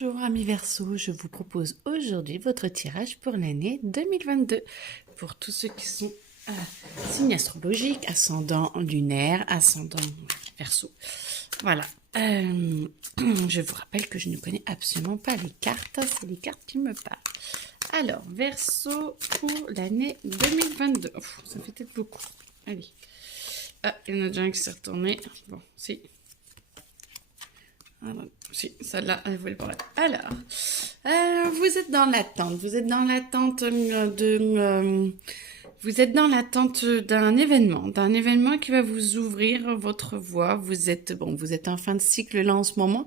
Bonjour amis Verseau, je vous propose aujourd'hui votre tirage pour l'année 2022. Pour tous ceux qui sont signes astrologiques, ascendant lunaire, ascendant Verseau. Voilà. Je vous rappelle que je ne connais absolument pas les cartes, c'est les cartes qui me parlent. Alors, Verseau pour l'année 2022. Oh, ça fait peut-être beaucoup. Allez. Ah, il y en a déjà un qui s'est retourné. Bon, si. Alors, si, celle-là, elle voulait pas. Alors, vous êtes dans l'attente. Vous êtes dans l'attente vous êtes dans l'attente d'un événement qui va vous ouvrir votre voie. Vous êtes en fin de cycle là en ce moment,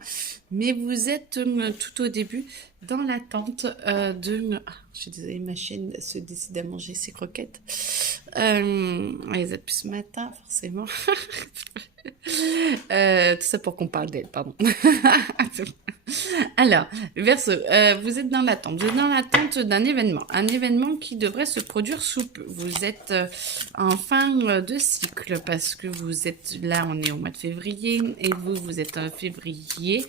mais vous êtes tout au début dans l'attente de. Ah, je suis désolée, ma chienne se décide à manger ses croquettes. Les a depuis ce matin, forcément. Tout ça pour qu'on parle d'elle, pardon. Alors, Verseau, vous êtes dans l'attente. Vous êtes dans l'attente d'un événement. Un événement qui devrait se produire sous peu. Vous êtes en fin de cycle parce que vous êtes là, on est au mois de février et vous êtes en février.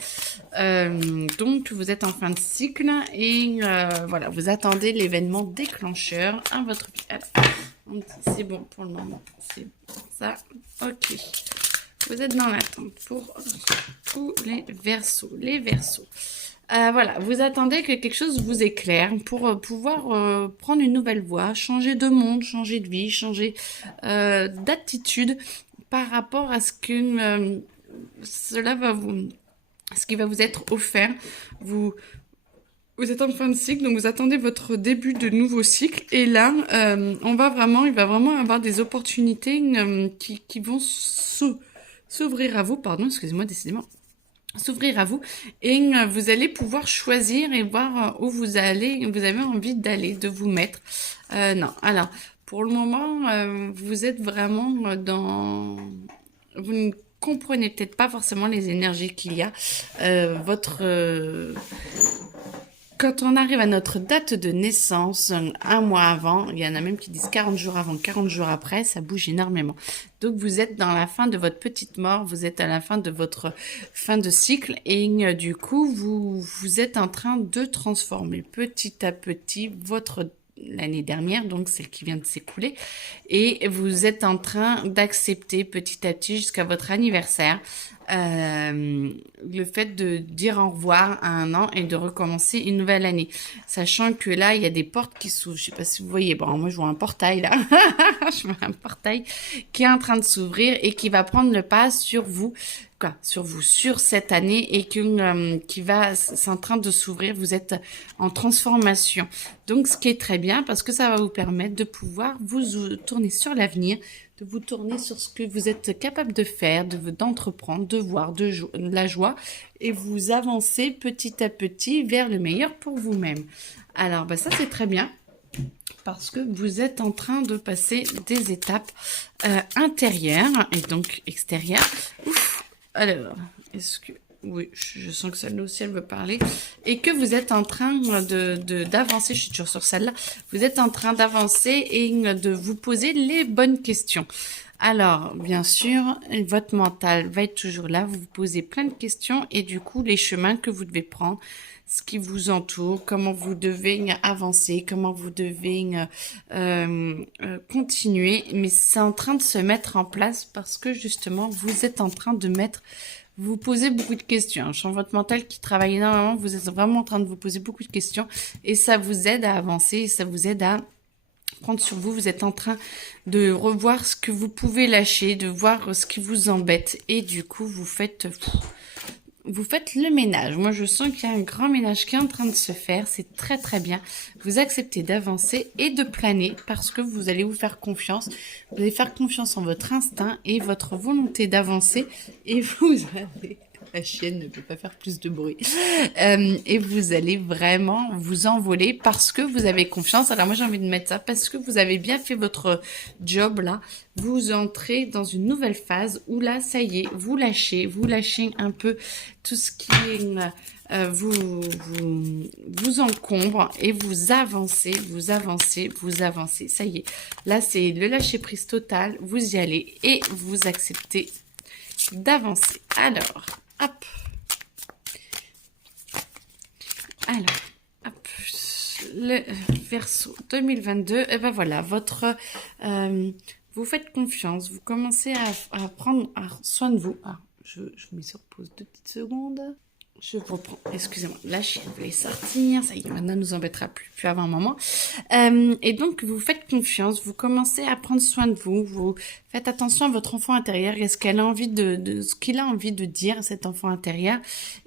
Donc, vous êtes en fin de cycle et voilà, vous attendez l'événement déclencheur à votre vie. Alors, c'est bon pour le moment. C'est ça. Ok. Vous êtes dans l'attente pour tous les Verseaux. Les Verseaux. Voilà, vous attendez que quelque chose vous éclaire pour pouvoir prendre une nouvelle voie, changer de monde, changer de vie, changer d'attitude par rapport à ce que ce qui va vous être offert. Vous êtes en fin de cycle, donc vous attendez votre début de nouveau cycle. Et là, il va vraiment avoir des opportunités qui vont s'ouvrir à vous, pardon, excusez-moi, décidément, s'ouvrir à vous, et vous allez pouvoir choisir et voir où vous avez envie d'aller, de vous mettre. Non, alors, pour le moment, vous êtes vraiment vous ne comprenez peut-être pas forcément les énergies qu'il y a. Quand on arrive à notre date de naissance, un mois avant, il y en a même qui disent 40 jours avant, 40 jours après, ça bouge énormément. Donc vous êtes dans la fin de votre petite mort, vous êtes à la fin de votre fin de cycle et du coup, vous êtes en train de transformer petit à petit l'année dernière, donc celle qui vient de s'écouler, et vous êtes en train d'accepter petit à petit jusqu'à votre anniversaire le fait de dire au revoir à un an et de recommencer une nouvelle année. Sachant que là, il y a des portes qui s'ouvrent. Je sais pas si vous voyez. Bon, moi, je vois un portail là. Je vois un portail qui est en train de s'ouvrir et qui va prendre le pas sur vous. Sur cette année et c'est en train de s'ouvrir. Vous êtes en transformation. Donc, ce qui est très bien parce que ça va vous permettre de pouvoir vous tourner sur l'avenir, de vous tourner sur ce que vous êtes capable de faire, d'entreprendre, de voir de la joie et vous avancez petit à petit vers le meilleur pour vous-même. Alors, ça, c'est très bien parce que vous êtes en train de passer des étapes intérieures et donc extérieures. Ouf. Alors, oui, je sens que celle-là aussi, elle veut parler. Et que vous êtes en train d'avancer, je suis toujours sur celle-là, vous êtes en train d'avancer et de vous poser les bonnes questions. Alors, bien sûr, votre mental va être toujours là, vous vous posez plein de questions et du coup, les chemins que vous devez prendre, ce qui vous entoure, comment vous devez avancer, comment vous devez continuer. Mais c'est en train de se mettre en place parce que justement, vous êtes en train de vous posez beaucoup de questions. Je sens votre mental qui travaille énormément. Vous êtes vraiment en train de vous poser beaucoup de questions et ça vous aide à avancer, ça vous aide à prendre sur vous. Vous êtes en train de revoir ce que vous pouvez lâcher, de voir ce qui vous embête et du coup, vous faites le ménage. Moi, je sens qu'il y a un grand ménage qui est en train de se faire. C'est très, très bien. Vous acceptez d'avancer et de planer parce que vous allez vous faire confiance. Vous allez faire confiance en votre instinct et votre volonté d'avancer. Et vous allez... La chienne ne peut pas faire plus de bruit. Et vous allez vraiment vous envoler parce que vous avez confiance. Alors moi, j'ai envie de mettre ça parce que vous avez bien fait votre job là. Vous entrez dans une nouvelle phase où là, ça y est, vous lâchez un peu tout ce qui est... vous encombre et vous avancez. Ça y est. Là, c'est le lâcher prise total. Vous y allez et vous acceptez d'avancer. Alors... Hop. Alors, hop, le Verseau 2022, et ben voilà, vous faites confiance, vous commencez à prendre soin de vous. Ah, je mets sur pause 2 petites secondes. Je reprends, excusez-moi, la chienne voulait sortir, ça y est, maintenant nous embêtera plus avant un moment. Et donc, vous faites confiance, vous commencez à prendre soin de vous, vous faites attention à votre enfant intérieur et ce qu'elle a envie ce qu'il a envie de dire, cet enfant intérieur,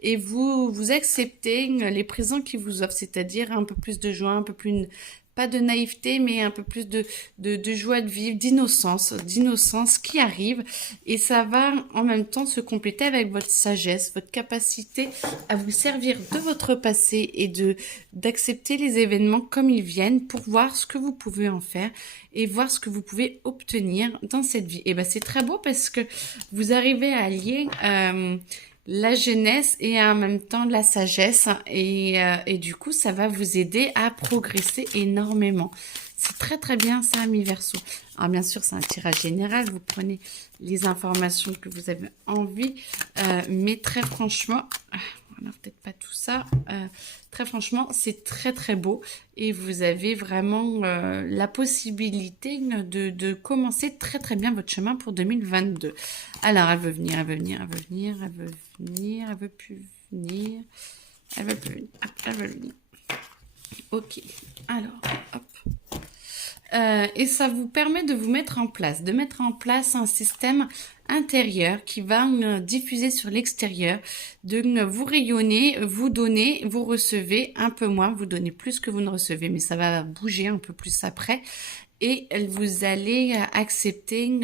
et vous acceptez les présents qu'il vous offre, c'est-à-dire un peu plus de joie, un peu plus pas de naïveté, mais un peu plus de joie de vivre, d'innocence qui arrive. Et ça va en même temps se compléter avec votre sagesse, votre capacité à vous servir de votre passé et d'accepter les événements comme ils viennent pour voir ce que vous pouvez en faire et voir ce que vous pouvez obtenir dans cette vie. Et ben c'est très beau parce que vous arrivez à allier la jeunesse et en même temps la sagesse et du coup ça va vous aider à progresser énormément. C'est très très bien ça, amis Verseau. Alors bien sûr c'est un tirage général, vous prenez les informations que vous avez envie, mais très franchement, alors peut-être pas tout ça, très franchement c'est très très beau et vous avez vraiment la possibilité de commencer très très bien votre chemin pour 2022. Alors elle veut venir, elle veut venir, elle veut venir, elle veut venir, elle veut plus venir, elle veut plus venir, hop, elle veut venir. Ok, alors hop. Et ça vous permet de vous mettre en place, de mettre en place un système intérieur qui va diffuser sur l'extérieur, de vous rayonner, vous donner, vous recevez un peu moins, vous donnez plus que vous ne recevez, mais ça va bouger un peu plus après. Et vous allez accepter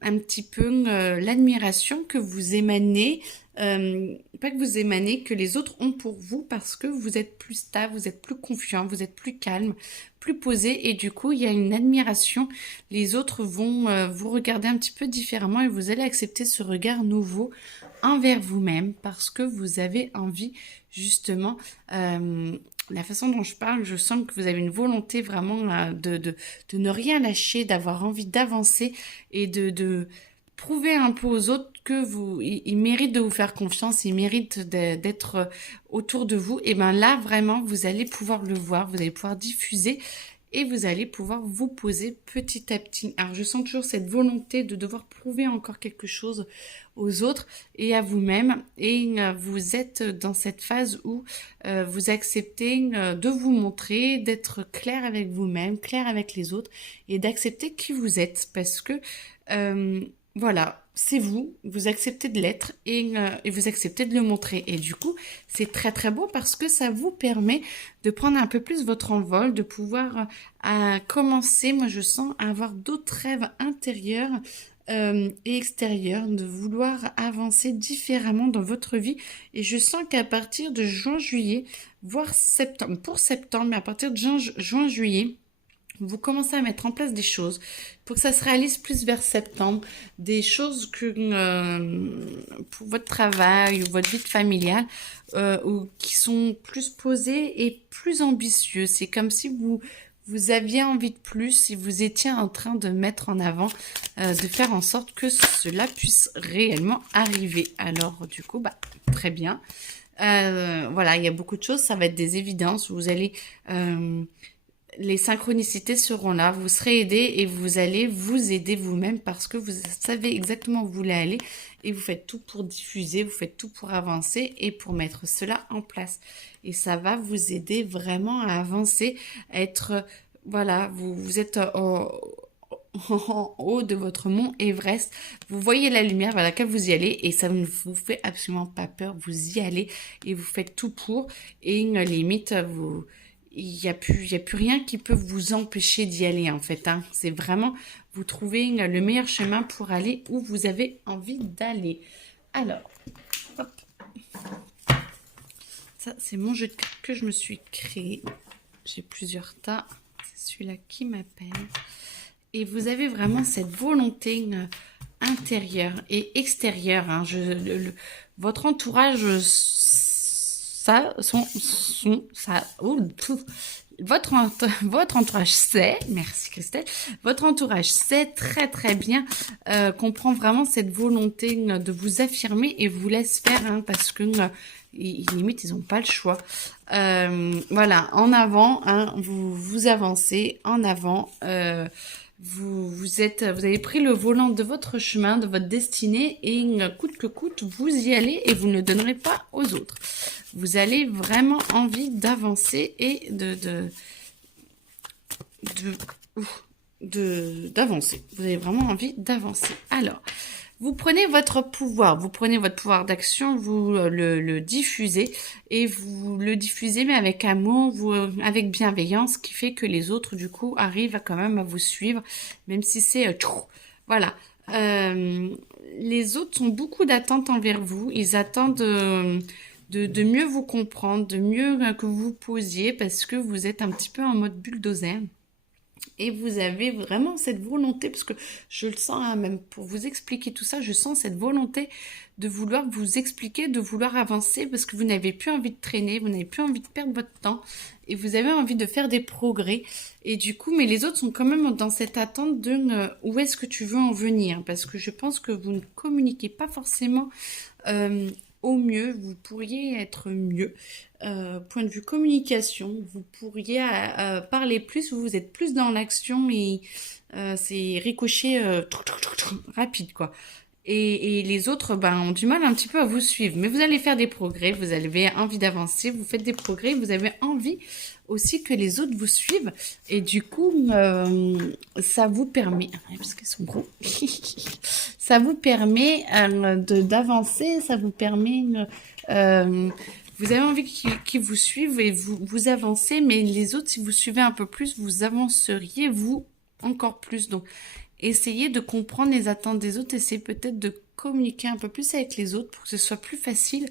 un petit peu l'admiration que vous émanez, pas que vous émanez, que les autres ont pour vous parce que vous êtes plus stable, vous êtes plus confiant, vous êtes plus calme, plus posé et du coup il y a une admiration. Les autres vont vous regarder un petit peu différemment et vous allez accepter ce regard nouveau envers vous-même parce que vous avez envie justement... la façon dont je parle, je sens que vous avez une volonté vraiment de ne rien lâcher, d'avoir envie d'avancer et de prouver un peu aux autres que ils méritent de vous faire confiance, ils méritent d'être autour de vous. Et bien là, vraiment, vous allez pouvoir le voir, vous allez pouvoir diffuser et vous allez pouvoir vous poser petit à petit. Alors, je sens toujours cette volonté de devoir prouver encore quelque chose aux autres et à vous-même. Et vous êtes dans cette phase où vous acceptez de vous montrer, d'être clair avec vous-même, clair avec les autres et d'accepter qui vous êtes parce que voilà, c'est vous, vous acceptez de l'être et vous acceptez de le montrer. Et du coup, c'est très très beau parce que ça vous permet de prendre un peu plus votre envol, de pouvoir commencer, moi je sens, à avoir d'autres rêves intérieurs et extérieurs, de vouloir avancer différemment dans votre vie. Et je sens qu'à partir de juin-juillet, voire septembre, pour septembre, mais à partir de juin-juillet, vous commencez à mettre en place des choses pour que ça se réalise plus vers septembre, des choses que pour votre travail ou votre vie familiale ou qui sont plus posées et plus ambitieux. C'est comme si vous aviez envie de plus, si vous étiez en train de mettre en avant, de faire en sorte que cela puisse réellement arriver. Alors du coup, bah très bien. Voilà, il y a beaucoup de choses, ça va être des évidences. Vous allez les synchronicités seront là, vous serez aidé et vous allez vous aider vous-même parce que vous savez exactement où vous voulez aller et vous faites tout pour diffuser, vous faites tout pour avancer et pour mettre cela en place. Et ça va vous aider vraiment à avancer, à être, voilà, vous êtes en haut de votre mont Everest, vous voyez la lumière vers laquelle vous y allez et ça ne vous fait absolument pas peur, vous y allez et vous faites tout pour et une limite, il n'y a plus rien qui peut vous empêcher d'y aller en fait. Hein. C'est vraiment, vous trouvez le meilleur chemin pour aller où vous avez envie d'aller. Alors, hop. Ça, c'est mon jeu de cartes que je me suis créé. J'ai plusieurs tas. C'est celui-là qui m'appelle. Et vous avez vraiment cette volonté intérieure et extérieure. Hein. Votre entourage... ça, votre entourage sait, merci Christelle, votre entourage sait très très bien, comprend vraiment cette volonté de vous affirmer et vous laisse faire, hein, parce que limite ils n'ont pas le choix. Voilà, en avant, hein, vous avancez, en avant. Vous avez pris le volant de votre chemin, de votre destinée, et coûte que coûte, vous y allez et vous ne le donnerez pas aux autres. Vous avez vraiment envie d'avancer et d'avancer. Vous avez vraiment envie d'avancer. Alors, vous prenez votre pouvoir d'action, vous le diffusez, et vous le diffusez mais avec amour, avec bienveillance, qui fait que les autres du coup arrivent quand même à vous suivre, même si c'est voilà. Les autres ont beaucoup d'attentes envers vous. Ils attendent de mieux vous comprendre, de mieux que vous vous posiez, parce que vous êtes un petit peu en mode bulldozer. Et vous avez vraiment cette volonté, parce que je le sens, hein, même pour vous expliquer tout ça, je sens cette volonté de vouloir vous expliquer, de vouloir avancer, parce que vous n'avez plus envie de traîner, vous n'avez plus envie de perdre votre temps, et vous avez envie de faire des progrès. Et du coup, mais les autres sont quand même dans cette attente de où est-ce que tu veux en venir, parce que je pense que vous ne communiquez pas forcément au mieux, vous pourriez être mieux. Point de vue communication, vous pourriez parler plus, vous êtes plus dans l'action et c'est ricochet rapide quoi. Et les autres ont du mal un petit peu à vous suivre, mais vous allez faire des progrès, vous avez envie d'avancer, vous faites des progrès, vous avez envie aussi que les autres vous suivent, et du coup ça vous permet, parce qu'ils sont gros, ça vous permet d'avancer, ça vous permet vous avez envie qu'ils vous suivent et vous avancez, mais les autres, si vous suivez un peu plus, vous avanceriez, vous, encore plus. Donc, essayez de comprendre les attentes des autres, essayez peut-être de communiquer un peu plus avec les autres pour que ce soit plus facile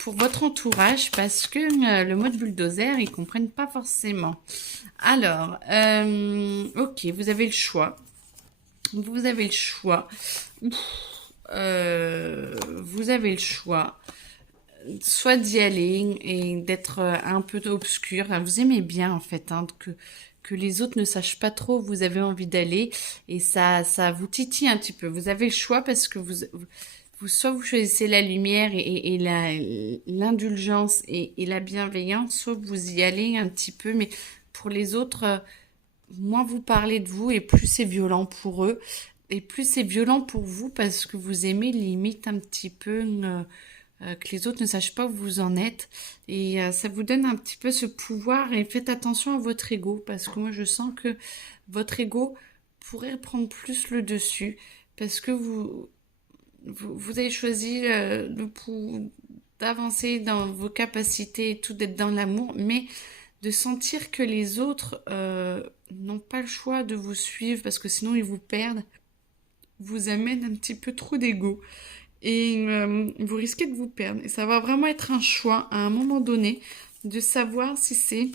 pour votre entourage, parce que le mode bulldozer, ils comprennent pas forcément. Alors, ok, vous avez le choix. Vous avez le choix. Vous avez le choix. Soit d'y aller et d'être un peu obscur. Vous aimez bien en fait, hein, que les autres ne sachent pas trop où vous avez envie d'aller, et ça vous titille un petit peu. Vous avez le choix, parce que soit vous choisissez la lumière et l'indulgence et la bienveillance, soit vous y allez un petit peu, mais pour les autres, moins vous parlez de vous et plus c'est violent pour eux, et plus c'est violent pour vous, parce que vous aimez limite un petit peu que les autres ne sachent pas où vous en êtes, et ça vous donne un petit peu ce pouvoir. Et faites attention à votre ego, parce que moi je sens que votre ego pourrait prendre plus le dessus, parce que vous avez choisi d'avancer dans vos capacités et tout, d'être dans l'amour, mais de sentir que les autres n'ont pas le choix de vous suivre, parce que sinon ils vous perdent, vous amène un petit peu trop d'ego. Et vous risquez de vous perdre. Et ça va vraiment être un choix à un moment donné de savoir si c'est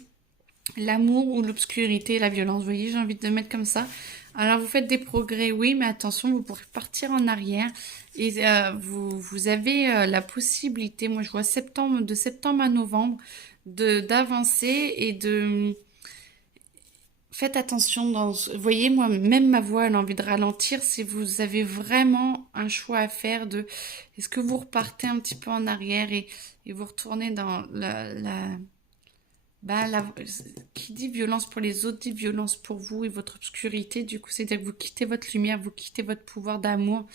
l'amour ou l'obscurité, la violence. Vous voyez, j'ai envie de le mettre comme ça. Alors vous faites des progrès, oui, mais attention, vous pourrez partir en arrière. Et vous avez la possibilité, moi je vois de septembre à novembre, d'avancer et de... Faites attention vous voyez, moi, même ma voix, elle a envie de ralentir. Si vous avez vraiment un choix à faire est-ce que vous repartez un petit peu en arrière et vous retournez dans qui dit violence pour les autres, dit violence pour vous et votre obscurité. Du coup, c'est-à-dire que vous quittez votre lumière, vous quittez votre pouvoir d'amour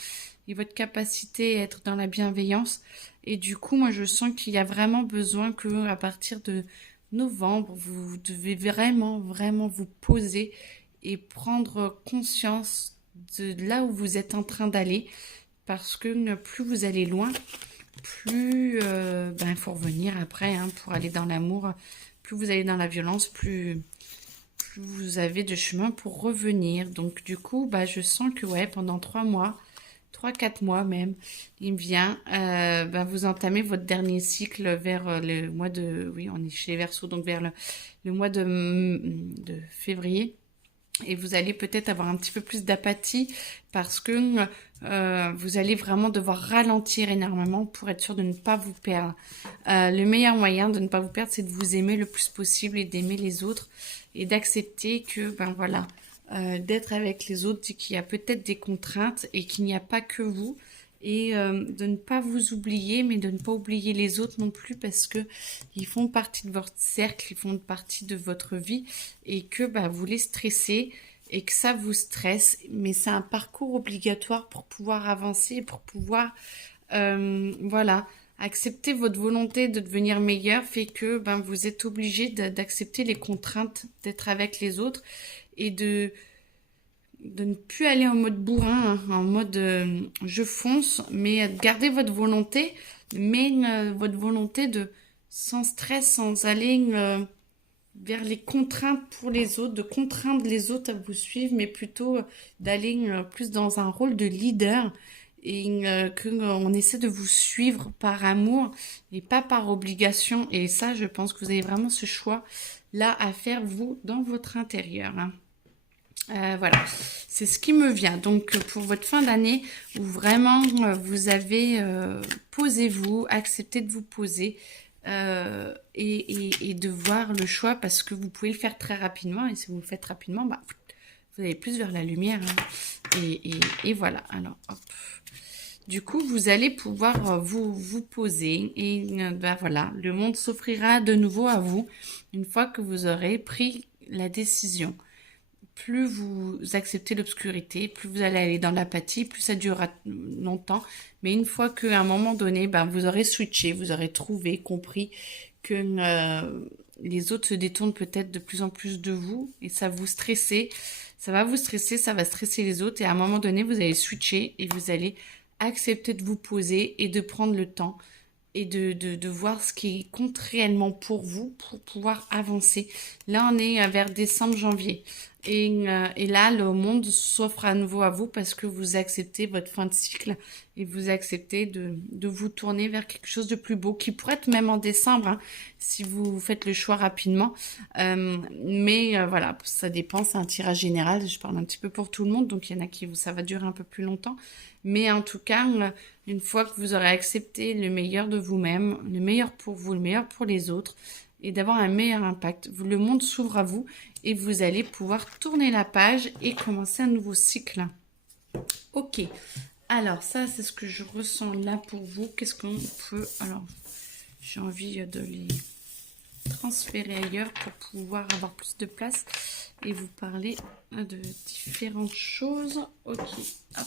et votre capacité à être dans la bienveillance. Et du coup, moi, je sens qu'il y a vraiment besoin que, à partir de novembre, vous devez vraiment, vraiment vous poser et prendre conscience de là où vous êtes en train d'aller, parce que plus vous allez loin, plus il faut revenir après, hein, pour aller dans l'amour. Plus vous allez dans la violence, plus vous avez de chemin pour revenir. Donc du coup, je sens que pendant 3 mois, 3-4 mois même, il me vient, vous entamez votre dernier cycle vers le mois de... Oui, on est chez les Verseaux, donc vers le mois de février. Et vous allez peut-être avoir un petit peu plus d'apathie parce que vous allez vraiment devoir ralentir énormément pour être sûr de ne pas vous perdre. Le meilleur moyen de ne pas vous perdre, c'est de vous aimer le plus possible et d'aimer les autres et d'accepter que, ben voilà, d'être avec les autres, qu'il y a peut-être des contraintes et qu'il n'y a pas que vous. Et de ne pas vous oublier, mais de ne pas oublier les autres non plus parce que ils font partie de votre cercle, ils font partie de votre vie et que bah, vous les stressez et que ça vous stresse. Mais c'est un parcours obligatoire pour pouvoir avancer, pour pouvoir, voilà, accepter votre volonté de devenir meilleur fait que ben, vous êtes obligé d'accepter les contraintes d'être avec les autres et de ne plus aller en mode bourrin, hein, en mode je fonce, mais gardez votre volonté, mais votre volonté de sans stress, sans aller vers les contraintes pour les autres, de contraindre les autres à vous suivre, mais plutôt d'aller plus dans un rôle de leader et qu'on essaie de vous suivre par amour et pas par obligation. Et ça, je pense que vous avez vraiment ce choix là à faire vous dans votre intérieur. Hein. Voilà, c'est ce qui me vient. Donc, pour votre fin d'année, où vraiment vous avez posez-vous, acceptez de vous poser et de voir le choix parce que vous pouvez le faire très rapidement. Et si vous le faites rapidement, bah, vous allez plus vers la lumière. Hein. Et voilà. Alors, hop. Du coup, vous allez pouvoir vous poser et bah, voilà, le monde s'offrira de nouveau à vous une fois que vous aurez pris la décision. Plus vous acceptez l'obscurité, plus vous allez aller dans l'apathie, plus ça durera longtemps. Mais une fois qu'à un moment donné, ben, vous aurez switché, vous aurez trouvé, compris que les autres se détournent peut-être de plus en plus de vous et ça va vous stresser, ça va stresser les autres et à un moment donné, vous allez switcher et vous allez accepter de vous poser et de prendre le temps et de voir ce qui compte réellement pour vous pour pouvoir avancer. Là, on est vers décembre, janvier. Et là, le monde s'offre à nouveau à vous parce que vous acceptez votre fin de cycle et vous acceptez de vous tourner vers quelque chose de plus beau qui pourrait être même en décembre hein, si vous faites le choix rapidement. Mais voilà, ça dépend, c'est un tirage général. Je parle un petit peu pour tout le monde, donc il y en a qui ça va durer un peu plus longtemps. Mais en tout cas, une fois que vous aurez accepté le meilleur de vous-même, le meilleur pour vous, le meilleur pour les autres, et d'avoir un meilleur impact, le monde s'ouvre à vous et vous allez pouvoir tourner la page et commencer un nouveau cycle. Ok, alors ça c'est ce que je ressens là pour vous. Qu'est-ce qu'on peut... Alors, j'ai envie de les transférer ailleurs pour pouvoir avoir plus de place et vous parler de différentes choses. Ok, hop.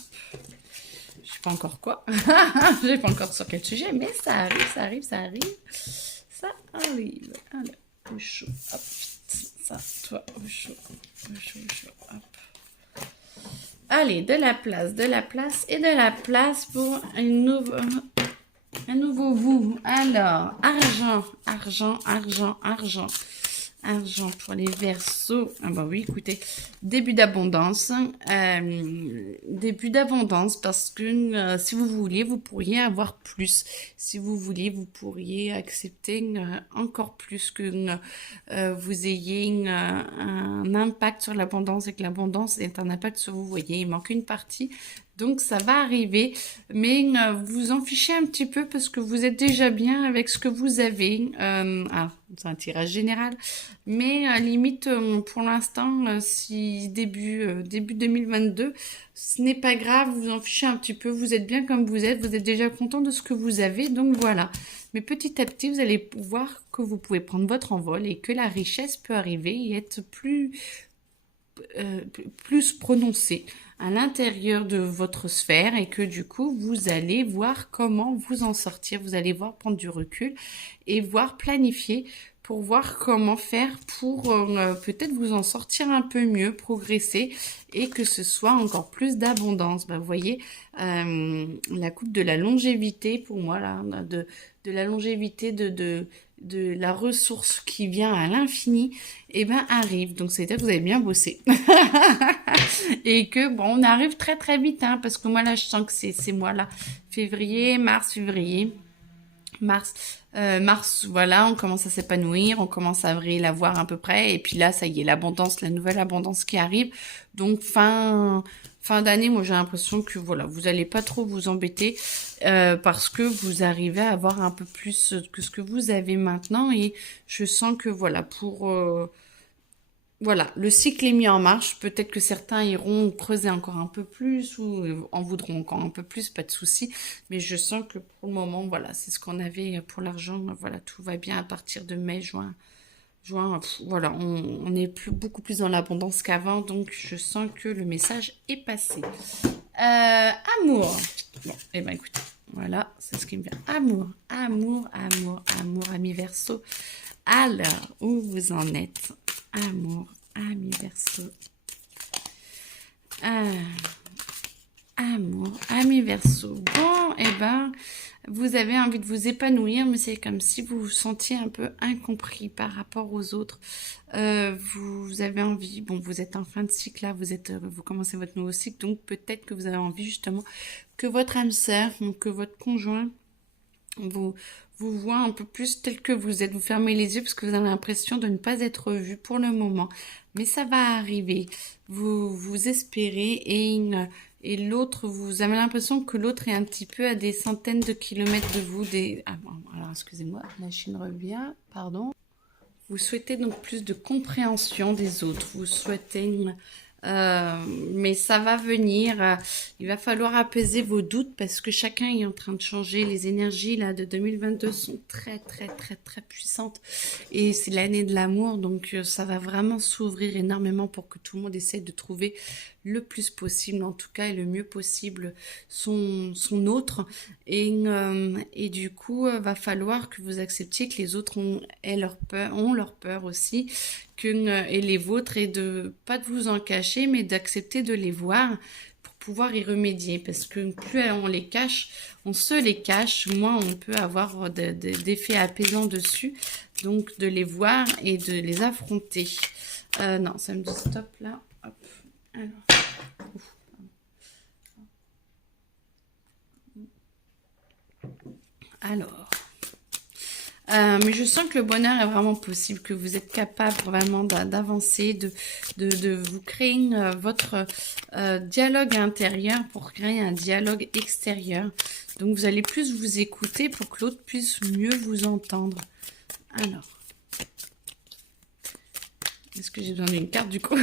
Je sais pas encore quoi. Je sais pas encore sur quel sujet, mais ça arrive, ça arrive, ça arrive. Ça arrive. Allez, au chaud. Hop. Ça, toi, au chaud. Au chaud, au chaud. Hop. Allez, de la place et de la place pour un nouveau vous. Alors, argent, argent, argent, argent. Argent pour les Verseaux. Ah bah oui, écoutez, début d'abondance. Début d'abondance parce que si vous vouliez, vous pourriez avoir plus. Si vous vouliez, vous pourriez accepter encore plus que vous ayez un impact sur l'abondance et que l'abondance est un impact sur vous. Vous voyez, il manque une partie. Donc ça va arriver, mais vous en fichez un petit peu parce que vous êtes déjà bien avec ce que vous avez. C'est un tirage général, mais limite pour l'instant, si début 2022, ce n'est pas grave, vous en fichez un petit peu, vous êtes bien comme vous êtes déjà content de ce que vous avez, donc voilà. Mais petit à petit, vous allez voir que vous pouvez prendre votre envol et que la richesse peut arriver et être plus prononcée à l'intérieur de votre sphère et que du coup vous allez voir comment vous en sortir, vous allez voir prendre du recul et voir planifier pour voir comment faire pour peut-être vous en sortir un peu mieux, progresser et que ce soit encore plus d'abondance. Vous voyez, la coupe de la longévité pour moi là, de la longévité de la ressource qui vient à l'infini, et ben arrive. Donc c'est-à-dire que vous avez bien bossé. Et que bon, on arrive très très vite, hein, parce que moi là je sens que c'est moi là, février, mars, février. Mars, Mars, voilà, on commence à s'épanouir, on commence à la voir à peu près, et puis là, ça y est, l'abondance, la nouvelle abondance qui arrive. Donc fin d'année, moi j'ai l'impression que voilà, vous allez pas trop vous embêter parce que vous arrivez à avoir un peu plus que ce que vous avez maintenant, et je sens que voilà, voilà, le cycle est mis en marche. Peut-être que certains iront creuser encore un peu plus ou en voudront encore un peu plus, pas de souci. Mais je sens que pour le moment, voilà, c'est ce qu'on avait pour l'argent. Voilà, tout va bien à partir de mai, juin. Voilà, on est beaucoup plus dans l'abondance qu'avant. Donc, je sens que le message est passé. Amour. Bon, eh ben écoutez, voilà, c'est ce qui me vient. Amour, ami Verseau. Alors, où vous en êtes? Amour, ami Verseau. Amour, ami Verseau. Bon, eh ben, vous avez envie de vous épanouir, mais c'est comme si vous vous sentiez un peu incompris par rapport aux autres. Vous avez envie, bon, vous êtes en fin de cycle là, vous commencez votre nouveau cycle, donc peut-être que vous avez envie justement que votre âme sœur, donc que votre conjoint vous voit un peu plus tel que vous êtes. Vous fermez les yeux parce que vous avez l'impression de ne pas être vu pour le moment. Mais ça va arriver. Vous espérez et l'autre, vous avez l'impression que l'autre est un petit peu à des centaines de kilomètres de vous. Alors, excusez-moi, la Chine revient, pardon. Vous souhaitez donc plus de compréhension des autres. Vous souhaitez... mais ça va venir. Il va falloir apaiser vos doutes parce que chacun est en train de changer. Les énergies là de 2022 sont très puissantes et c'est l'année de l'amour, donc ça va vraiment s'ouvrir énormément pour que tout le monde essaie de trouver le plus possible, en tout cas et le mieux possible son autre, et du coup va falloir que vous acceptiez que les autres ont leur peur aussi, et les vôtres, et de pas de vous en cacher mais d'accepter de les voir pour pouvoir y remédier, parce que plus on se les cache, moins on peut avoir d'effets apaisants dessus, donc de les voir et de les affronter. Non, ça me dit stop là. Hop. Alors, mais je sens que le bonheur est vraiment possible, que vous êtes capable vraiment d'avancer, de vous créer votre dialogue intérieur pour créer un dialogue extérieur. Donc, vous allez plus vous écouter pour que l'autre puisse mieux vous entendre. Alors, est-ce que j'ai besoin d'une carte du coup?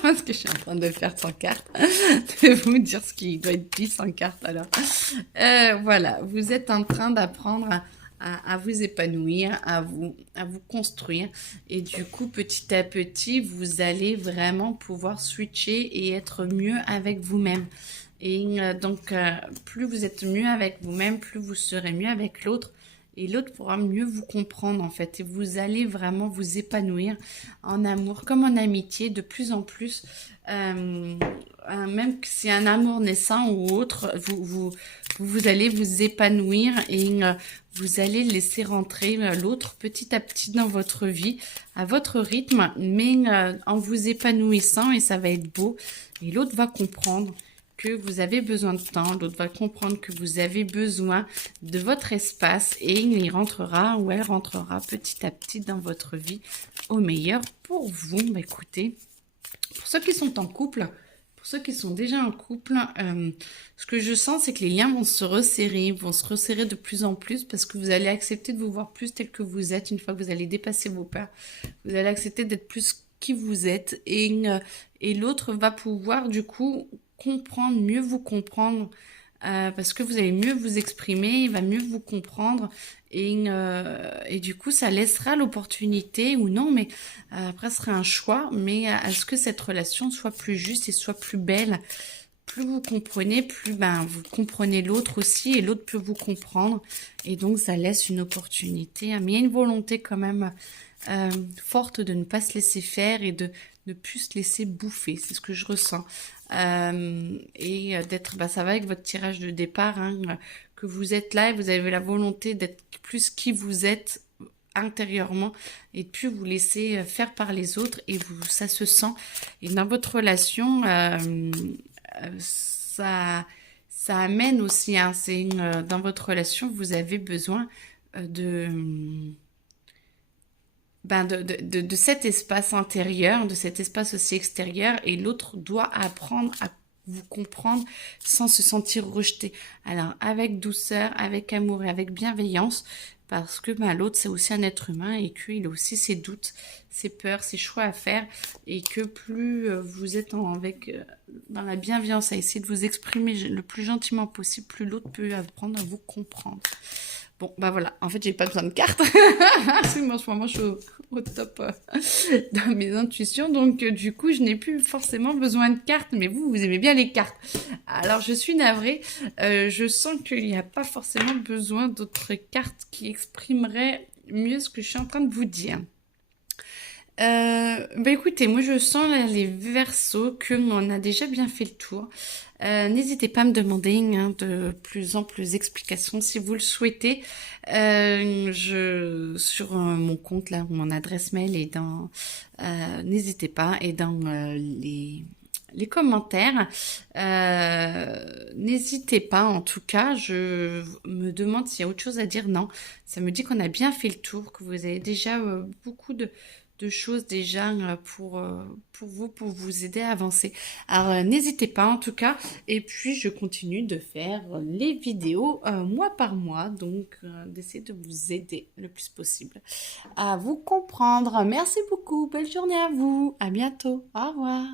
Parce que je suis en train de faire sans carte. Je vais vous dire ce qui doit être dit sans carte alors. Voilà, vous êtes en train d'apprendre à vous épanouir, à vous construire. Et du coup, petit à petit, vous allez vraiment pouvoir switcher et être mieux avec vous-même. Et donc, plus vous êtes mieux avec vous-même, plus vous serez mieux avec l'autre. Et l'autre pourra mieux vous comprendre en fait. Et vous allez vraiment vous épanouir en amour comme en amitié de plus en plus. Même si c'est un amour naissant ou autre, vous allez vous épanouir et vous allez laisser rentrer l'autre petit à petit dans votre vie, à votre rythme, mais en vous épanouissant, et ça va être beau. Et l'autre va comprendre que vous avez besoin de temps, l'autre va comprendre que vous avez besoin de votre espace, et il rentrera ou elle rentrera petit à petit dans votre vie au meilleur pour vous. Bah, écoutez, pour ceux qui sont en couple, pour ceux qui sont déjà en couple, ce que je sens, c'est que les liens vont se resserrer de plus en plus, parce que vous allez accepter de vous voir plus tel que vous êtes une fois que vous allez dépasser vos peurs. Vous allez accepter d'être plus qui vous êtes, et l'autre va pouvoir du coup mieux vous comprendre, parce que vous allez mieux vous exprimer, il va mieux vous comprendre, et du coup ça laissera l'opportunité ou non, mais après ce sera un choix, mais à ce que cette relation soit plus juste et soit plus belle. Plus vous comprenez, plus vous comprenez l'autre aussi, et l'autre peut vous comprendre, et donc ça laisse une opportunité, mais il y a une volonté quand même forte de ne pas se laisser faire et de ne plus se laisser bouffer, c'est ce que je ressens. Et d'être, ça va avec votre tirage de départ, hein, que vous êtes là et vous avez la volonté d'être plus qui vous êtes intérieurement, et de plus vous laisser faire par les autres, et ça se sent. Et dans votre relation, ça ça amène aussi, hein, dans votre relation, vous avez besoin de, de cet espace intérieur, de cet espace aussi extérieur, et l'autre doit apprendre à vous comprendre sans se sentir rejeté. Alors, avec douceur, avec amour et avec bienveillance, parce que l'autre, c'est aussi un être humain et qu'il a aussi ses doutes, ses peurs, ses choix à faire, et que plus vous êtes dans la bienveillance, à essayer de vous exprimer le plus gentiment possible, plus l'autre peut apprendre à vous comprendre. Bon, bah voilà, en fait, j'ai pas besoin de cartes. Moi, en ce moment, je suis au top dans mes intuitions. Donc, du coup, je n'ai plus forcément besoin de cartes. Mais vous aimez bien les cartes. Alors, je suis navrée. Je sens qu'il n'y a pas forcément besoin d'autres cartes qui exprimeraient mieux ce que je suis en train de vous dire. Écoutez, moi je sens là, les Verseaux que on a déjà bien fait le tour. N'hésitez pas à me demander de plus amples explications si vous le souhaitez. Sur mon compte là, mon adresse mail est dans. N'hésitez pas et dans les commentaires. N'hésitez pas, en tout cas, je me demande s'il y a autre chose à dire. Non, ça me dit qu'on a bien fait le tour, que vous avez déjà beaucoup de choses déjà pour vous aider à avancer. Alors, n'hésitez pas en tout cas. Et puis, je continue de faire les vidéos mois par mois. Donc, d'essayer de vous aider le plus possible à vous comprendre. Merci beaucoup. Belle journée à vous. À bientôt. Au revoir.